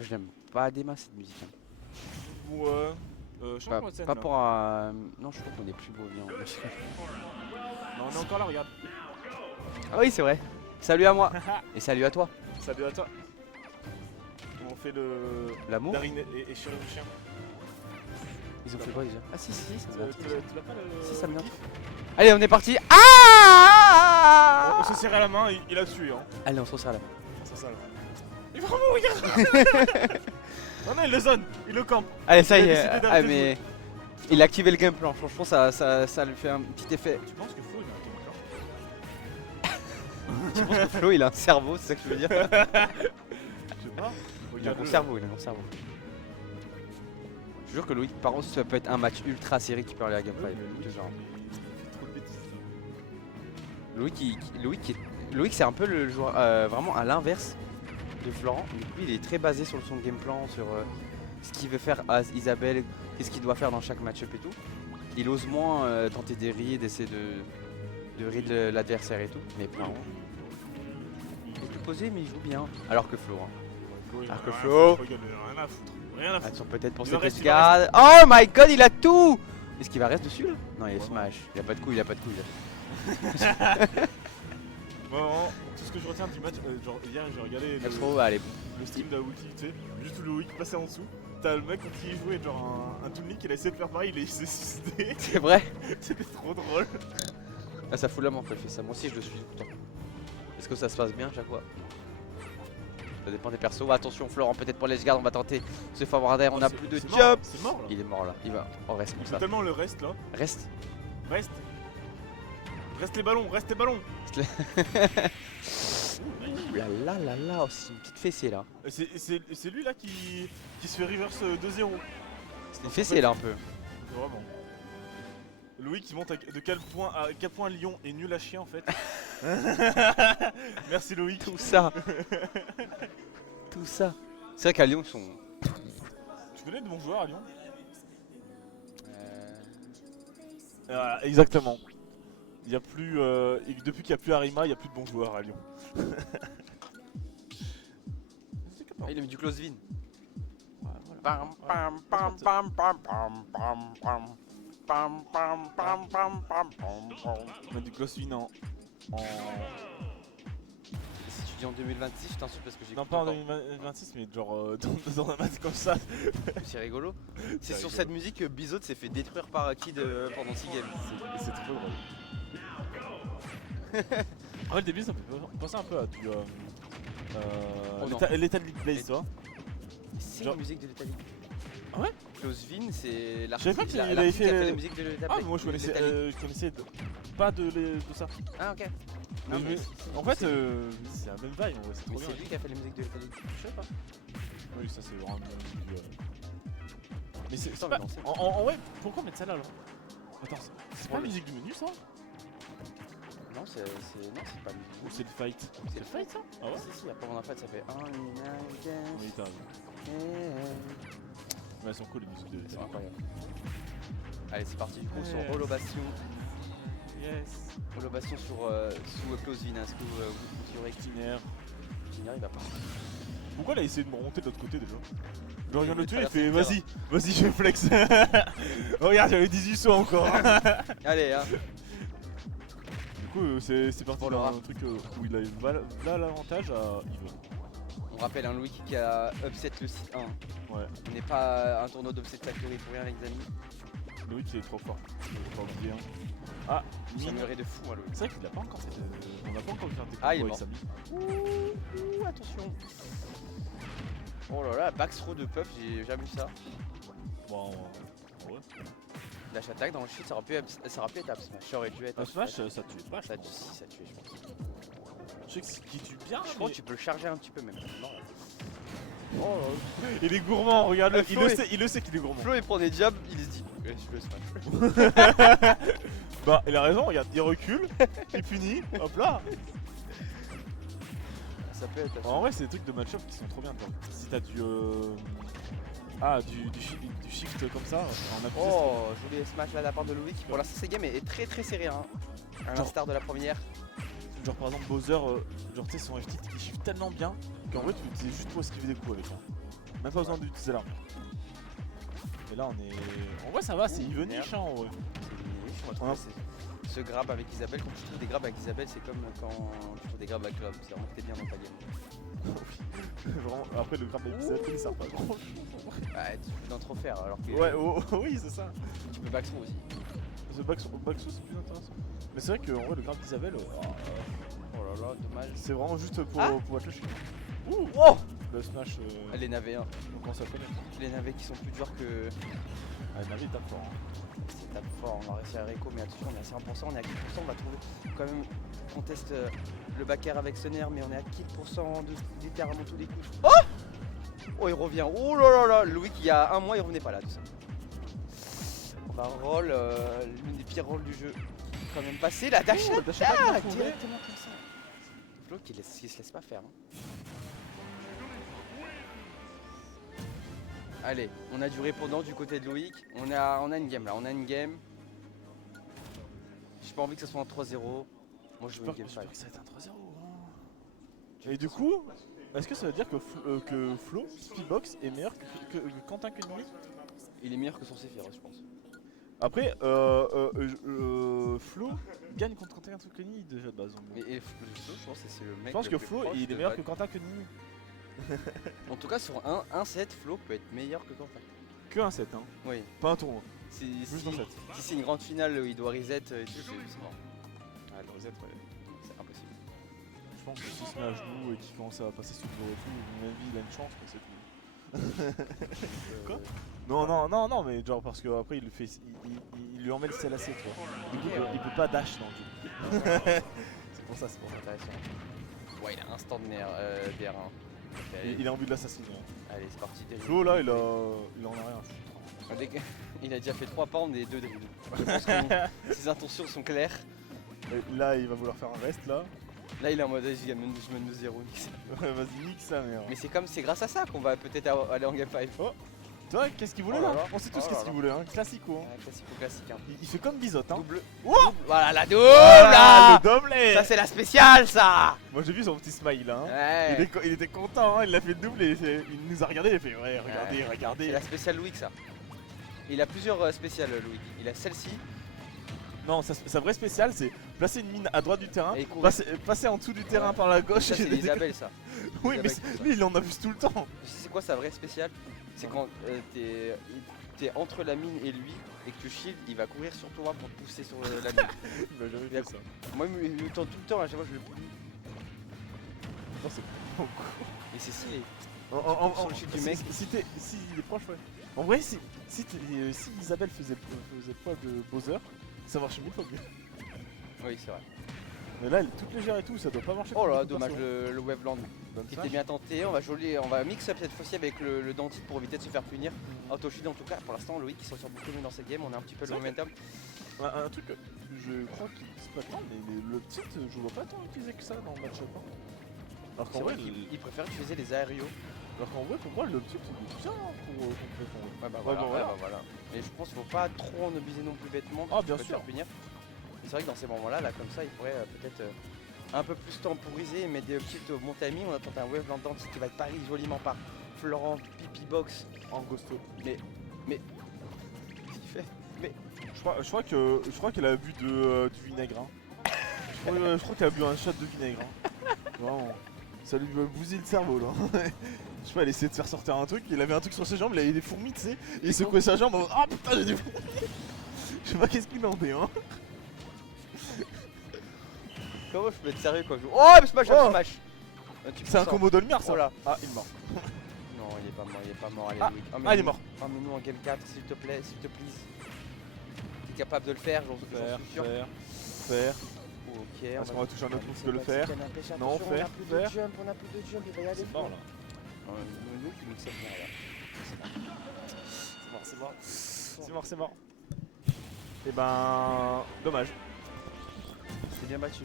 Moi je l'aime pas des masses cette musique. Hein. Ouais. Change-moi de scène. Pas là. pour un. Non, je trouve qu'on est plus beau, viens. Non, on est encore là, regarde. Ah oui, c'est vrai. Salut à moi. Et salut à toi. Salut à toi. On fait le. L'amour. Darine et Chéri le chien. Ils ont fait quoi déjà? Ah si, ça me vient. Tu l'as pas le. Si, ça me vient. gif Allez, on est parti. Ah On se serrait la main, il a tué. Hein. Allez, on se resserre là. C'est ça là. Il va mourir. Non, non, il le zone, il le campe. Allez, ça y Il a est. décidé Ah, d'arrêter de mais. Il a activé le game plan. Franchement, ça lui fait un petit effet. Tu penses que Flo il a un Tu penses que Flo, il a un cerveau, c'est ça que je veux dire? Je sais pas. Il a un Regarde bon cerveau, il a un bon cerveau. Je jure que Loïc, par contre, ça peut être un match ultra serré qui peut aller à Gameplay. Genre. Trop de bêtises. Loïc, c'est un peu le joueur vraiment à l'inverse de Florent. Donc lui, il est très basé sur son game plan, sur ce qu'il veut faire à Isabelle, qu'est-ce qu'il doit faire dans chaque match-up et tout. Il ose moins tenter des reads, d'essayer de read l'adversaire et tout. Mais Florent, il est plus posé, mais il joue bien. Alors que Flo, hein. Alors que Flo. Rien à foutre. Rien à foutre. Attention peut-être pour Il cette reste, il escalade. Oh my god, il a tout. Est-ce qu'il va rester dessus là? Non, il est Ouais, smash. Il a pas de couilles, il a pas de couilles. Bon, tout ce que je retiens du match, genre hier j'ai regardé Allez, le stream d'Aouti, tu sais, juste où le Loïc passait en dessous. T'as le mec quand il jouait genre un Toon Link, il a essayé de faire pareil, il s'est suicidé. c'est vrai. C'était trop drôle. Ah, ça fout la main quand il fait ça. Moi aussi, je le suis tout le temps. Est-ce que ça se passe bien à chaque fois? Ça dépend des persos. Attention, Florent, peut-être pour les gardes, on va tenter ce forwarder. On a plus de jump. C'est mort là. Il est mort là. Il va. Oh, reste comme Il ça. fait tellement le reste là. Reste. Reste. Reste les ballons, reste les ballons. Ouh là là là là. Oh, c'est une petite fessée là. C'est lui là qui se fait reverse 2-0. C'est une fessée là un peu. Vraiment. Louis qui montre à quel point Lyon est nul à chier en fait. Merci Loïc. Tout ça. Tout ça. C'est vrai qu'à Lyon, ils sont. Tu connais de bons joueurs à Lyon? Exactement. Il y a plus, depuis qu'il n'y a plus Arima, il n'y a plus de bons joueurs à Lyon. Ah, il a mis du close vin. Pam, Pam pam pam pam pam pam pam pam pam pam pam pam pam. On met du Closevin en... Si tu dis en 2026, je t'insulte parce que j'ai. Non pas en 2026 mais genre dans un match comme ça. C'est rigolo. C'est sur rigolo. cette musique que Bizot s'est fait détruire par Kid pendant 6 games. C'est trop drôle. En vrai le début ça me fait penser un peu à du... l'état de League Blaze, tu vois. C'est Genre- la musique de l'État Libre. Ah ouais? Close Vin, c'est Je savais pas l'artiste qu'il avait l'artiste qui a fait- fait la musique de l'État Ah mais moi je connaissais pas de ça. Ah ok. Mais Non, mais en fait c'est la même vibe en vrai, c'est mais trop c'est bien. lui qui a fait la musique de l'État Libre. Je sais pas. Oui ça c'est vraiment du... Mais c'est Putain, pas... mais non, c'est- En vrai, pourquoi mettre ça là alors? Attends, c'est pas Ouais, la musique du menu ça? Non, c'est pas lui. Ou c'est le fight? C'est le fight ça? Ah ouais? Si, si, après on a fait, ça fait Oui t'as raison. Mais elles sont cool les musiques de C'est l'état. incroyable. Allez, c'est parti du coup sur Yes. Holo Bastion. Yes. Holo Bastion sous Close Vin. Est-ce que vous aurez Tiner. Tiner, il va pas. Pourquoi il a essayé de me remonter de l'autre côté déjà? Je regarde le Il tuer, il traverse fait le vas-y je flex. Regarde j'avais 18 sauts encore. Allez, hein. Du coup c'est parti Pour dans le un truc où il a là l'avantage à Yves. On rappelle un Louis qui a upset le site 1. Ouais. On n'est pas un tournoi d'upset factory pour rien, les amis. Loïc il est trop fort. Faut pas oublier, hein. Ah, Ça mine. me de fou, hein, Louis. C'est vrai qu'il a pas encore fait. On a pas encore fait un technique Ah, il est avec mort. sa mine. Ouh, attention. Oh là là, backthrow de puff, j'ai jamais vu ça. Bon, ouais. Dash attack dans le shit, ça aurait pu être up smash. Ça aurait dû être Un up smash smash. ça tue pas. Ça tue, si, ça tue, je pense. Je sais que ce qui tue bien. Je pense que tu peux le charger un petit peu même. Non, là. Oh là. Il est gourmand, regarde-le. Flo Il le sait qu'il est gourmand. Flo il prend des jabs, il se dit je le smash. Bah, il a raison, regarde, il recule, il punit, hop là. Ça peut être. En vrai, c'est des trucs de match-up qui sont trop bien. Genre. Si t'as du. Ah, du shift comme ça, en appui. Oh, joli smash là de la part de Louis qui pour l'instant cette game est très très serrée. Hein. À l'instar de la première. Genre par exemple Bowser, genre tu sais son FT il shift tellement bien qu'en vrai tu sais juste pour esquiver des coups avec. Hein. Même pas besoin d'utiliser l'arme. Et là on est... En vrai ça va, c'est Ivenish hein en vrai. On va trouver ce grab avec Isabelle. Quand tu trouves des grabs avec Isabelle, c'est comme quand tu trouves des grabs avec Club. C'est vraiment que t'es bien dans ta game. Vraiment, après le grab avec Isabelle il sert pas à grand chose. Ouais, tu peux d'en trop faire alors que Ouais, oui c'est ça. tu peux backthrow aussi. The backsaw c'est plus intéressant. Mais c'est vrai qu'en vrai le grab d'Isabelle, Oh là là, dommage. c'est vraiment juste pour être le chien. Ouh, oh, Le smash, les navets, hein. on commence à connaître. Les navets qui sont plus durs que. Ah, le navet il tape fort. Hein. C'est tape fort, on va réussir à Reco, mais attention, on est à 100%, on est à 4%, on va trouver quand même. On teste le back air avec Sonner, mais on est à 4% de littéralement tous les coups. Oh, oh, il revient. Oh là là là, Loïc, il y a un mois, il revenait pas là, tout ça. On va roll, l'une des pires rolls du jeu. Quand même passer la dash attack directement comme ça. Flo qui se laisse pas faire. Hein. Allez, on a du répondant du côté de Loïc. On a une game là, on a une game. J'ai pas envie que ça soit un 3-0. Moi je veux une game J'espère 5. que ça va être un 3-0. Hein. Et du coup, est-ce que ça veut dire que Flo, Speedbox est meilleur que Quentin Quetigny? Il est meilleur que son Sephiroth, je pense. Après, Flo gagne contre Quentin Quetigny déjà de base. Et Flo, je pense que c'est le mec. Je pense le que plus Flo proche il est de meilleur que Bad. Quentin Quetigny. En tout cas, sur un set, Flo peut être meilleur que Quentin. Que un 7, hein. Oui. Pas un tournoi. Si Juste un 7. c'est une grande finale où il doit reset et tout, c'est mort. Ah, le reset, ouais. C'est impossible. Je pense que s'il se met à genoux et qu'il commence à passer sur le dos et tout, à mon avis, il a une chance, mais c'est tout. Quoi Non, mais genre parce qu'après il lui en met le CLAC, tu vois. Du coup, il peut pas dash dans le jeu. C'est pour ça. Intéressant. Ouais, il a instant de DR1. Il est en but de l'assassin. Allez, c'est parti. Flo là, il en a rien. Il a déjà fait 3 pounds et 2 dribbles. Je pense que ses intentions sont claires. Et là, il va vouloir faire un rest là. Là, il est en mode je mène de 0. Vas-y, nique sa mère. Mais c'est grâce à ça qu'on va peut-être aller en game 5. Tu vois, qu'est-ce qu'il voulait Oh là là là. On sait tous Oh là qu'est-ce qu'il là. voulait, hein. Classico. Hein. Classique. Hein. Il fait comme Bizotte, hein. Double. Oh Voilà la double Voilà, là. le doublé. Ça, c'est la spéciale, ça. Moi j'ai vu son petit smile là. Hein. Ouais. Il était content, hein. Il a fait le double et il nous a regardé, il a fait ouais, C'est regardez. la spéciale Louis, ça. Il a plusieurs spéciales, Louis. Il a celle-ci. Non, sa vraie spéciale c'est placer une mine à droite du terrain, Et courir. passer en dessous du terrain par la gauche. Ça, c'est Isabelle, ça. Oui, mais Isabelle, lui il en abuse tout le temps. Tu sais c'est quoi sa vraie spéciale? C'est quand t'es entre la mine et lui et que tu shield, il va courir sur toi pour te pousser sur la mine. Il m'a jamais Il a- fait ça. Moi, il me tente tout le temps, à chaque fois je le pousse. Non, c'est Et c'est stylé. En Sur le shield du mec. si il est proche, ouais. En vrai, si Isabelle faisait poids de Bowser, ça marchait mille fois mieux. Oui, c'est vrai. Mais là, elle est toute légère et tout, ça doit pas marcher. Oh là, pour beaucoup de dommage persos. le Waveland. Bonne Qui smash. était bien tenté. On va mix up cette fois-ci avec le dentiste pour éviter de se faire punir. Autoshield en tout cas, pour l'instant, Loïc qui s'en sort beaucoup mieux dans cette game. On a un petit peu le C'est vrai momentum. Un truc, je crois qu'il c'est pas tant, mais le petit, je vois pas tant utiliser que ça dans le match-up. Hein. Alors C'est qu'en vrai vrai, qu'il préfère utiliser les aérios. pour moi, le petit, c'est bien hein, pour contre. Ouais, bah voilà, voilà, voilà. Mais je pense qu'il faut pas trop en abuser non plus bêtement. Ah, parce que bien tu peux te sûr. faire punir. Mais c'est vrai que dans ces moments-là, là, comme ça, il pourrait peut-être un peu plus temporiser et mettre des petites au bon timing. On attend un Waveland dentiste qui va être pari joliment par Florent Pipi Box. En ghosto. Qu'est-ce qu'il fait? Je crois qu'elle a bu du vinaigre. Hein. Je crois qu'elle a bu un shot de vinaigre. Hein. Vraiment. Ça lui a bousillé le cerveau là. Je sais pas, elle essayait de faire sortir un truc, il avait un truc sur ses jambes, il avait des fourmis, tu sais, et il secouait sa jambe en mode ah putain j'ai des fourmis. Je sais pas qu'est-ce qu'il en est hein. Comment je peux être sérieux quoi? Oh, mais smash, Oh smash. C'est un combo d'Olmir ça. Oh là. Ah il est mort. Non, il est pas mort, allez Ah, Loïc. ah, il est mort. Emmène-nous en game 4 s'il te plaît, s'il te plaît. T'es capable de le faire, j'en suis sûr. Faire. Ok, Est-ce qu'on va toucher un autre move que le faire? Non, on a faire, plus faire. de jump, on a plus de jump, il va y aller. C'est mort là. Nous qui mix up là. C'est mort. Et ben dommage. C'est bien battu.